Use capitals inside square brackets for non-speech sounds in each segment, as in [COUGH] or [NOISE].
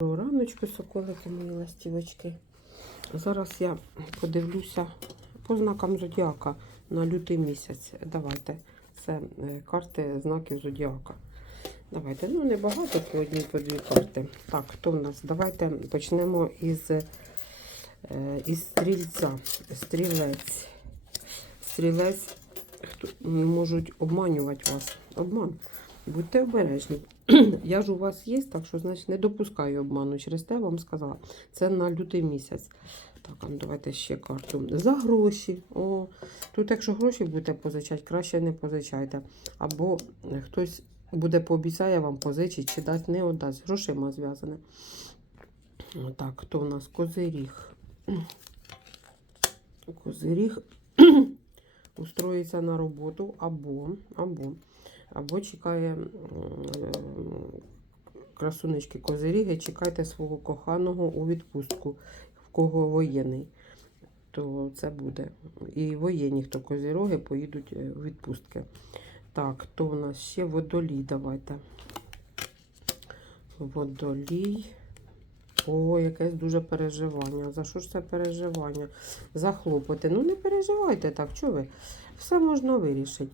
Раночку, соколики мої ластівочки. Зараз я подивлюся по знакам зодіака на лютий місяць. Давайте. Це е, карти знаків зодіака. Давайте. Ну, не багато по одній, по дві карти. Так, хто в нас? Давайте почнемо із, е, із стрільця. Стрілець. Стрілець можуть обманювати вас. Обман. Будьте обережні. [CLEARS THROAT] Я ж у вас є, так що, значить, не допускаю обману. Через те вам сказала. Це на лютий місяць. Так, ну давайте ще карту. За гроші. О, тут, якщо гроші будете позичати, краще не позичайте. Або хтось буде пообіцяє вам позичить чи дасть, не віддасть. З грошима зв'язане. Так, хто у нас? Козиріг. Козиріг [CLEARS THROAT] устроїться на роботу або, або або чекає красунечки козиріги, чекайте свого коханого у відпустку, в кого воєнний. То це буде. І воєнні, хто козіроги, поїдуть е, у відпустки. Так, то у нас ще водолій, давайте. Водолій. О, якесь дуже переживання. За що ж це переживання? За хлопоти. Ну не переживайте так, що ви? Все можна вирішити.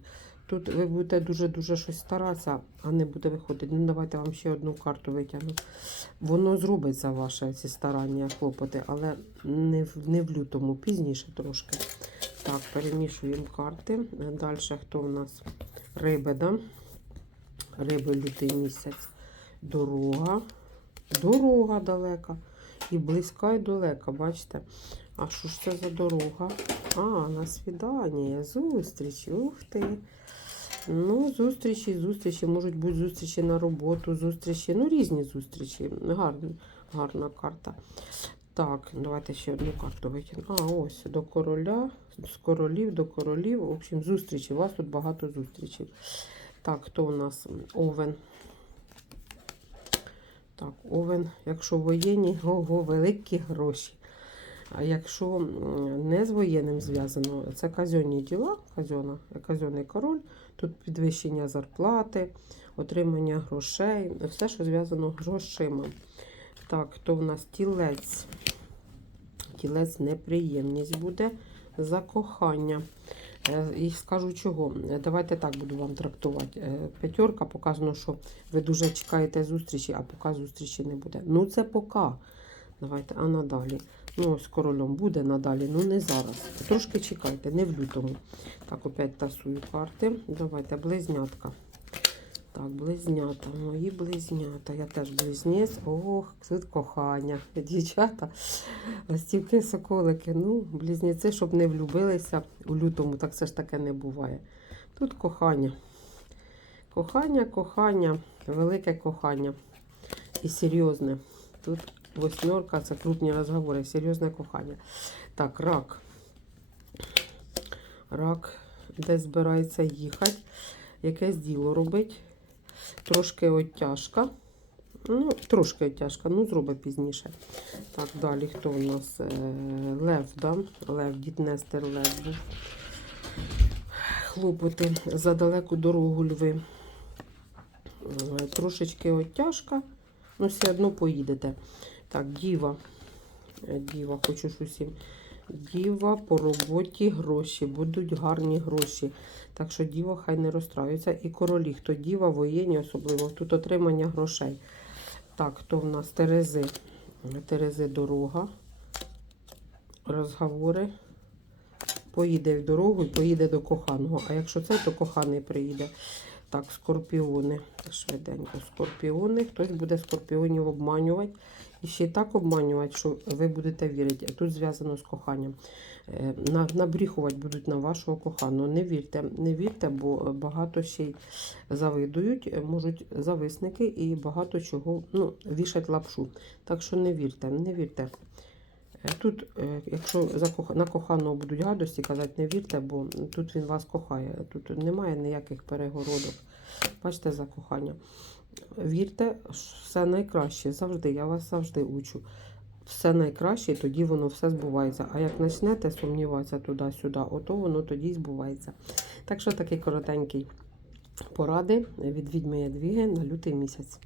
Тут ви будете дуже-дуже щось старатися, а не буде виходити. Ну, давайте вам ще одну карту витягну. Воно зробить за ваше ці старання, хлопоти, але не в, не в лютому, пізніше трошки. Так, перемішуємо карти. Далі хто у нас? Риби, да? Риби лютий місяць. Дорога. Дорога далека. І близька, і далека, бачите? А що ж це за дорога? А, на свідання, зустріч. Ух ти. Ну, зустрічі, зустрічі. Можуть бути зустрічі на роботу, зустрічі. Ну, різні зустрічі. Гарна, гарна карта. Так, давайте ще одну карту витягнемо. А, ось до короля, з королів до королів. В общем, зустрічі. У вас тут багато зустрічей. Так, хто у нас? Овен. Так, овен, якщо воєнні, ого, великі гроші. А якщо не з воєнним зв'язано, це казенні діла, казьона, казенний король, тут підвищення зарплати, отримання грошей, все, що зв'язано з грошима. Так, то в нас тілець. Тілець неприємність буде за кохання. Е, І скажу чого. Давайте так буду вам трактувати. Е, П'ятерка показано, що ви дуже чекаєте зустрічі, а поки зустрічі не буде. Ну, це поки. Давайте, а надалі. Ну, ось королем буде надалі, ну не зараз. Трошки чекайте, не в лютому. Так, опять тасую карти. Давайте, близнятка. Так, близнята, мої близнята. Я теж близнець. Ох, тут кохання. Дівчата, ластівки, соколики. Ну, близнеці, щоб не влюбилися у лютому, так все ж таке не буває. Тут кохання. Кохання, кохання, велике кохання. І серйозне. Тут восьмерка, це крупні розговори, серйозне кохання. Так, рак. Рак, де збирається їхати, якесь діло робить. Трошки оттяжка. Ну, трошки оттяжка, ну, зробить пізніше. Так, далі хто у нас? Е, Лев, да? Лев, дід Нестер Лев. Хлопоти за далеку дорогу льви. Е, Трошечки оттяжка. Ну, все одно поїдете. Так, діва. Е, Діва, хочу усім. Діва по роботі гроші. Будуть гарні гроші. Так що діва хай не розстраюється. І королі, хто діва, воєнні, особливо тут отримання грошей. Так, хто в нас Терези? Терези дорога. Розговори. Поїде в дорогу і поїде до коханого. А якщо це, то коханий приїде. Так, скорпіони. Швиденько. Скорпіони. Хтось буде скорпіонів обманювати. І ще й так обманювати, що ви будете вірити. Тут зв'язано з коханням. Е, Набріхувати будуть на вашого коханого. Не вірте, не вірте, бо багато ще й завидують, е, можуть зависники і багато чого ну, вішать лапшу. Так що не вірте, не вірте. Е, Тут, е, якщо на коханого будуть гадості, казати не вірте, бо тут він вас кохає. Тут немає ніяких перегородок. Бачите, за кохання. Вірте, все найкраще завжди. Я вас завжди учу. Все найкраще, тоді воно все збувається. А як почнете сумніватися туди-сюди, ото воно тоді й збувається. Так що такий коротенький поради від відьми Ядвіги на лютий місяць.